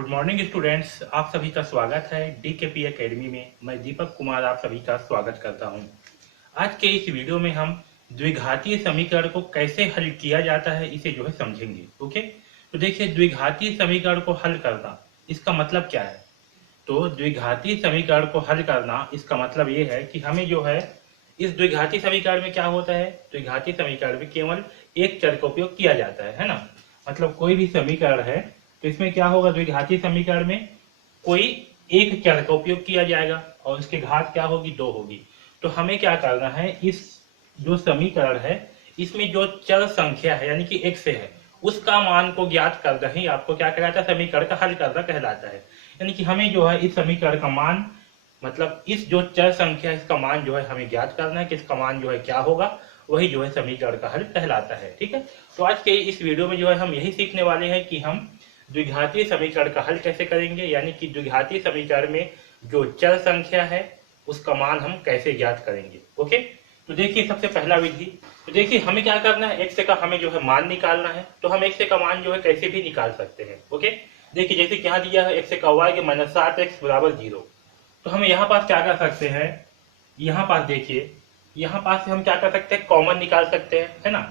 Good morning students, आप सभी का स्वागत है डीकेपी एकेडमी में। मैं दीपक कुमार आप सभी का स्वागत करता हूं। आज के इस वीडियो में हम द्विघातीय समीकरण को कैसे हल किया जाता है इसे समझेंगे। ओके, तो देखिए द्विघातीय समीकरण को हल करना इसका मतलब क्या है। तो द्विघातीय समीकरण को हल करना इसका मतलब ये है कि हमें इस द्विघातीय समीकरण में क्या होता है। द्विघातीय समीकरण में केवल एक चर का उपयोग किया जाता है ना। मतलब कोई भी समीकरण है तो इसमें क्या होगा, द्विघातीय समीकरण में कोई एक चर का उपयोग किया जाएगा और उसकी घात क्या होगी, 2 होगी। तो हमें क्या करना है, इस जो समीकरण है इसमें जो चर संख्या है यानी कि x है उसका मान को ज्ञात करना ही आपको क्या कहलाता है, समीकरण का हल करना कहलाता है। यानी कि हमें इस समीकरण का मान, मतलब इस जो चर संख्या इसका मान हमें ज्ञात करना है कि इसका मान क्या होगा, वही समीकरण का हल कहलाता है। ठीक है, तो आज के इस वीडियो में हम यही सीखने वाले हैं कि हम द्विघातीय समीकरण का हल कैसे करेंगे, यानी कि द्विघातीय समीकरण में जो चर संख्या है उसका मान हम कैसे ज्ञात करेंगे। ओके, तो देखिए सबसे पहला विधि, तो देखिए हमें क्या करना है, x का हमें मान निकालना है। तो हम x का मान कैसे भी निकाल सकते हैं। ओके, देखिए जैसे क्या दिया है, x का वर्ग माइनस 7x बराबर 0। तो हम यहाँ पास क्या कर सकते हैं, यहाँ पास देखिए यहाँ पास से हम क्या कर सकते हैं, कॉमन निकाल सकते हैं, है ना।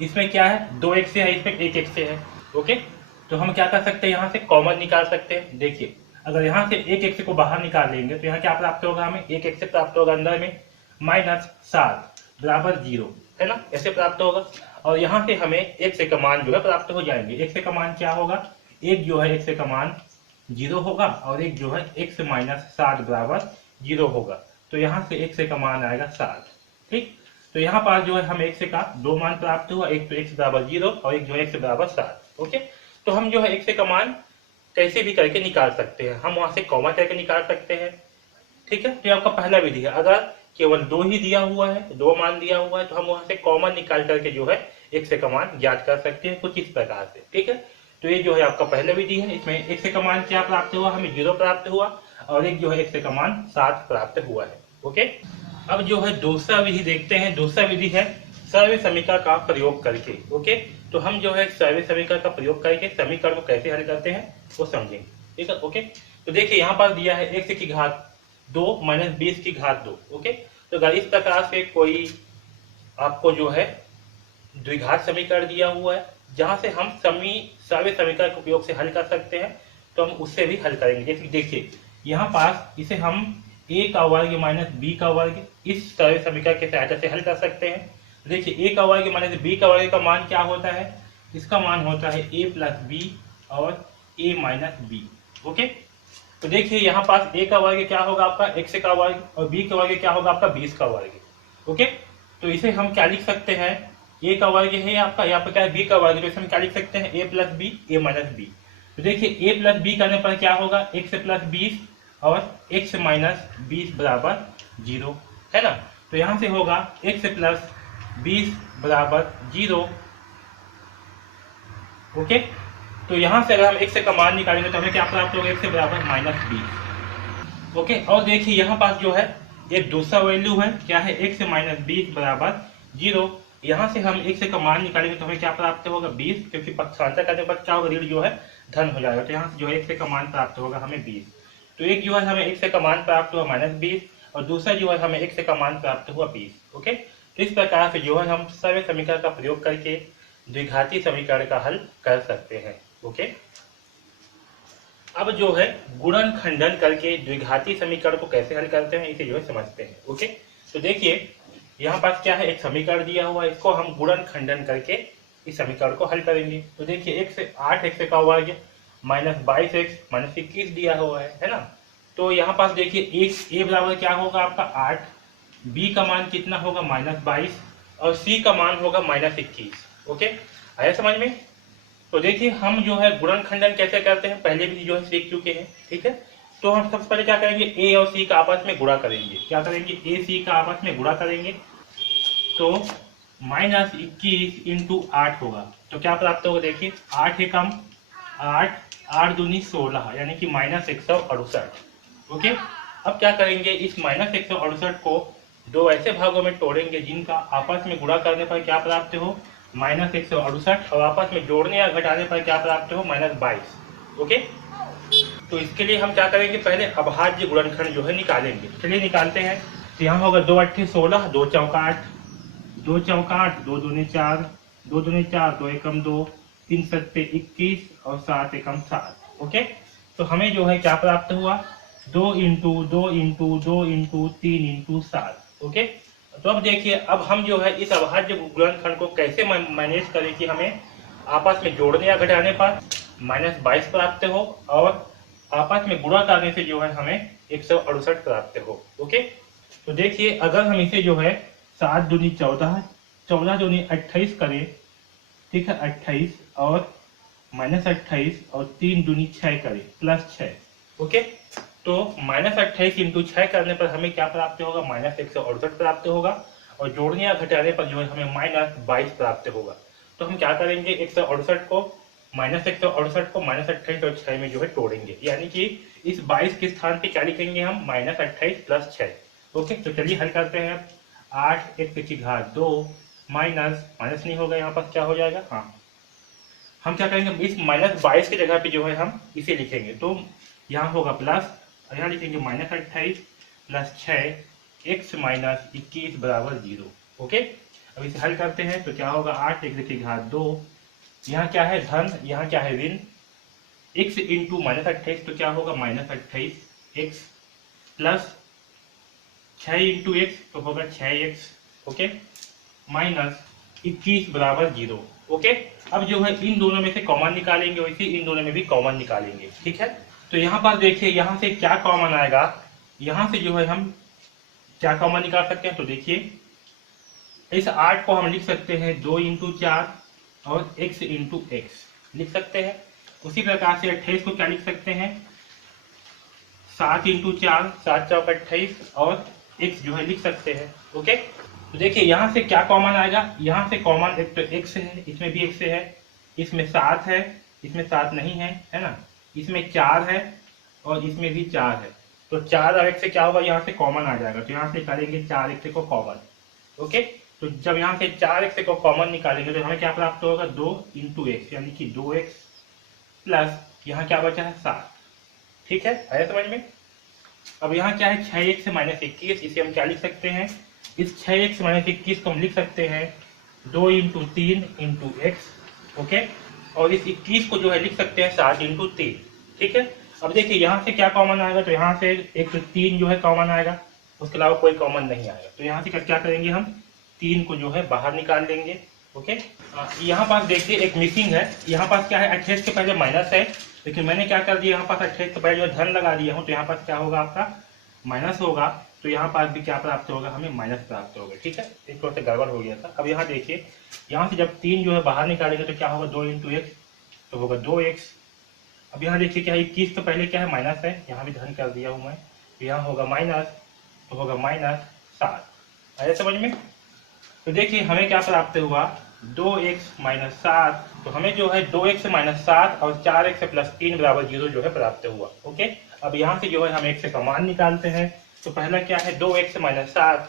इसमें क्या है, 2x है, इसमें 1x है। ओके, तो हम क्या कर सकते हैं, यहाँ से कॉमन निकाल सकते हैं। देखिए अगर यहाँ से 1x को बाहर निकाल लेंगे तो यहाँ क्या प्राप्त होगा, हमें 1x प्राप्त होगा अंदर में माइनस 7 बराबर 0, है ना, ऐसे प्राप्त होगा। और यहाँ से हमें x का मान प्राप्त हो जाएंगे। x का मान क्या होगा, एक x का मान 0 होगा और एक x माइनस 7 बराबर 0 होगा। तो यहाँ से x का मान आएगा 7। ठीक, तो यहाँ पर हम x का 2 मान प्राप्त हुआ, एक तो x बराबर 0 और एक x बराबर 7। ओके, तो हम x का मान कैसे भी करके निकाल सकते हैं, हम वहां से कॉमन करके निकाल सकते हैं। ठीक है, तो ये आपका पहला विधि है। अगर केवल 2 ही दिया हुआ है, 2 मान दिया हुआ है, तो हम वहां से कॉमन निकाल करके x का मान ज्ञात कर सकते हैं कुछ इस प्रकार से। ठीक है, तो ये आपका पहला विधि है। इसमें x का मान क्या प्राप्त हुआ, हमें 0 प्राप्त हुआ और एक x का मान 7 प्राप्त हुआ है। ओके, अब दूसरा विधि देखते हैं। दूसरा विधि है सर्व समीकरण का प्रयोग करके। ओके, तो हम सर्व समीकरण का प्रयोग करके समीकरण को कैसे हल करते हैं वो समझेंगे। ठीक है, ओके, तो देखिए यहाँ पर दिया है x की घात 2 माइनस 20 की घात 2। ओके, तो अगर इस प्रकार से कोई आपको द्विघात समीकरण दिया हुआ है जहां से हम सर्व समीकरण के उपयोग से हल कर सकते हैं, तो हम उससे भी हल करेंगे। जैसे देखिए यहाँ पास इसे हम a का वर्ग माइनस b का वर्ग इस सर्व समीकरण के सहायता से हल कर सकते हैं। देखिए a का वर्ग माइनस b का वर्ग का मान क्या होता है, इसका मान होता है a प्लस बी और a माइनस बी। ओके, तो देखिए यहाँ पास a का वर्ग क्या होगा आपका x का वर्ग और b का वर्ग क्या होगा आपका 20 का वर्ग। ओके, तो इसे हम क्या लिख सकते हैं, a का वर्ग है आपका, यहाँ पर क्या है b का वर्ग, तो इसे हम क्या लिख सकते हैं, a plus B a minus B. तो देखिए a प्लस बी करने पर क्या होगा, x प्लस 20 और x माइनस 20 बराबर 0, है ना। तो यहाँ से होगा x प्लस 20 बराबर 0। ओके, तो यहाँ से अगर हम x का मान निकालेंगे तो हमें क्या प्राप्त होगा, x बराबर माइनस 20। ओके, और देखिए यहाँ पास एक दूसरा वैल्यू है, क्या है, x माइनस 20 बराबर 0। यहाँ से हम x का मान निकालेंगे तो हमें क्या प्राप्त होगा, 20, क्योंकि पक्षांतर करने पर क्या होगा, ऋण धन हो जाएगा। तो यहाँ से x का मान प्राप्त होगा हमें 20। तो एक हमें x का मान प्राप्त हुआ माइनस 20 और दूसरा हमें x का मान प्राप्त हुआ 20। ओके, तो इस प्रकार से हम सर्व समीकरण का प्रयोग करके द्विघातीय समीकरण का हल कर सकते हैं। ओके, अब गुणन खंडन करके द्विघातीय समीकरण को कैसे हल करते हैं इसे समझते हैं। ओके, तो देखिए यहाँ पास क्या है, एक समीकरण दिया हुआ है, इसको हम गुणन खंडन करके इस समीकरण को हल करेंगे। तो देखिए 8x का वर्ग माइनस 22x माइनस 21 दिया हुआ है ना। तो यहाँ पास देखिए a बराबर क्या होगा आपका 8, b का मान कितना होगा माइनस 22 और c का मान होगा माइनस 21। ओके, आया समझ में। तो देखिए हम गुणन खंडन कैसे करते हैं पहले भी सीख चुके हैं। ठीक है, तो हम सबसे पहले क्या करेंगे, a और c का आपस में गुणा करेंगे। क्या करेंगे, a c का आपस में गुणा करेंगे, तो माइनस 21 इंटू 8 होगा। तो क्या प्राप्त होगा, देखिए 8 एकम 8, 8 दूनी 16 यानी कि माइनस 168। ओके, अब क्या करेंगे, इस माइनस 168 को दो ऐसे भागों में तोड़ेंगे जिनका आपस में गुणा करने पर क्या प्राप्त हो, माइनस 168 और आपस में जोड़ने या घटाने पर क्या प्राप्त हो, माइनस 22। ओके, तो इसके लिए हम क्या करेंगे, पहले अभाज्य गुणनखंड जो है निकालेंगे। चलिए निकालते हैं। तो यहाँ होगा 2 8 16, 2 चौका 8, 2 चौका 8, 2 दूनी 4, 2 दूनी 4, 2 एकम 2, 3 सत्ते 21 और 7 एकम 7। ओके, तो हमें जो है क्या प्राप्त हुआ, 2 into 2 into 2 into 3 into 7। Okay, तो अब देखिए, अब हम जो है इस अभाज्य गुणनखंड को कैसे मैनेज करें कि हमें आपस में जोड़ने या घटाने पर -22 प्राप्त हो और आपस में गुणा करने से जो है हमें 168 प्राप्त हो। ओके, तो देखिए, अगर हम इसे जो है 7 दूनी 14, 14 दूनी 28 करें, ठीक है, 28 और -28 और 3 दूनी 6 करें +6। ओके, तो -28 इंटू 6 करने पर हमें क्या प्राप्त होगा, -168 प्राप्त होगा और जोड़ने या घटाने पर जो है हमें -22 प्राप्त होगा। तो हम क्या करेंगे, 168 को -168 को -28 और 6 में जो है तोड़ेंगे, यानी कि इस 22 के स्थान पे क्या लिखेंगे हम, -28 + 6। ओके, तो चलिए हल करते हैं। 8 x की घात 2 माइनस नहीं होगा, यहाँ पर क्या हो जाएगा, हाँ, हम क्या करेंगे, इस -22 की जगह पे जो है हम इसे लिखेंगे। तो यहाँ होगा प्लस और यहाँ लिखेंगे -28 + 6 x - 21 = 0। ओके, अब इसे हल करते हैं तो क्या होगा, 8 x की घात 2, यहाँ क्या है धन, यहाँ क्या है ऋण, x इंटू -28 तो क्या होगा, -28 x प्लस 6 इंटू x तो होगा 6x। ओके, -21 = 0। ओके, अब जो है इन दोनों में से कॉमन निकालेंगे, वैसे इन दोनों में भी कॉमन निकालेंगे। ठीक है, तो यहाँ पर देखिए, यहाँ से क्या कॉमन आएगा, यहाँ से जो है हम क्या कॉमन निकाल सकते हैं। तो देखिए, इस 8 को हम लिख सकते हैं 2 इंटू 4 और x इंटू एक्स लिख सकते हैं। उसी प्रकार से 28 को क्या लिख सकते हैं, 7 इंटू 4, 7 चौक 28 और x जो है लिख सकते हैं। ओके, तो देखिए यहाँ से क्या कॉमन आएगा, यहाँ से कॉमन एक तो x है, इसमें भी x है, इसमें 7 है, इसमें 7 नहीं है, है ना, इसमें 4 है और इसमें भी 4 है। तो 4 और x से क्या होगा, यहाँ से कॉमन आ जाएगा, तो यहाँ से करेंगे 4x को कॉमन। ओके, तो जब यहाँ से 4x को कॉमन निकालेंगे तो हमें क्या प्राप्त होगा, 2 इंटू एक्स, यानी कि 2x प्लस यहाँ क्या बचा है 7। ठीक है, आया समझ में। अब यहाँ क्या है, 6x - 21, इसे हम क्या लिख सकते हैं, इस 6x - 21 को हम लिख सकते हैं 2 इंटू 3 इंटू एक्स। ओके, और इस 21 को जो है लिख सकते हैं 7 इंटू 3। ठीक है, अब देखिए यहाँ से क्या कॉमन आएगा, तो यहाँ से एक 3 जो है कॉमन आएगा, उसके अलावा कोई कॉमन नहीं आएगा। तो यहाँ से क्या करेंगे, हम 3 को जो है बाहर निकाल लेंगे। ओके, यहाँ पास देखिए एक मिसिंग है, यहाँ पास क्या है, 28 के पहले माइनस है, लेकिन मैंने क्या कर दिया, यहाँ पास 28 के पहले जो धन लगा दिया हूँ, तो यहाँ पास क्या होगा, आपका माइनस होगा, तो यहाँ पास भी क्या प्राप्त होगा, हमें माइनस प्राप्त होगा। ठीक है, एक थोड़ा सा गड़बड़ हो गया था। अब यहाँ देखिए, यहाँ से जब 3 जो है बाहर निकालेंगे तो क्या होगा, 2 इंटू एक्स तो होगा 2x। अब यहाँ देखिए क्या है, 21 तो पहले क्या है, माइनस है, यहाँ भी धन कर दिया हूँ मैं, तो यहाँ होगा माइनस, तो होगा -7। आया समझ में। तो देखिए हमें क्या प्राप्त हुआ, 2x - 7, तो हमें जो है 2x - 7 और 4x + 3 = 0 जो है प्राप्त हुआ। ओके, अब यहाँ से जो है हम x का मान निकालते हैं। तो पहला क्या है, 2x - 7,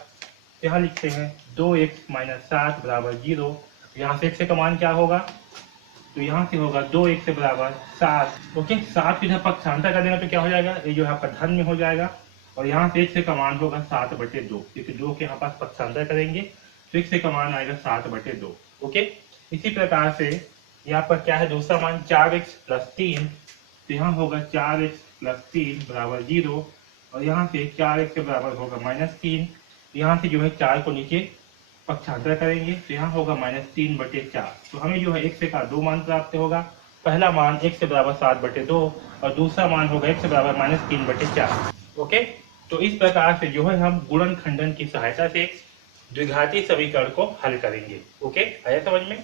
यहाँ लिखते हैं 2x - 7 = 0। यहाँ से x का मान क्या होगा, तो यहाँ से होगा 2x = 7। ओके, 7 को इधर पक्षांतर कर देगा तो क्या हो जाएगा, ये जो है आपका धन में हो जाएगा, और यहाँ से x का मान होगा 7/2, क्योंकि 2 के यहाँ पास पक्षांतर करेंगे तो x का मान आएगा 7/2। ओके, इसी प्रकार से यहाँ पर क्या है, दूसरा मान 4x + 3, तो यहाँ होगा 4x + 3 = 0, और यहाँ से 4x के बराबर होगा -3। यहाँ से जो है 4 को नीचे पक्षांतर करेंगे तो यहाँ होगा -3/4। तो हमें जो है x का 2 मान प्राप्त होगा। पहला मान x = 7/2 और दूसरा मान होगा x = -3/4। ओके, तो इस प्रकार से जो है हम गुणनखंडन की सहायता से द्विघाती समीकरण को हल करेंगे। ओके, आया समझ में।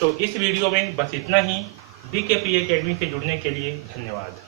तो इस वीडियो में बस इतना ही। DKP एकेडमी से जुड़ने के लिए धन्यवाद।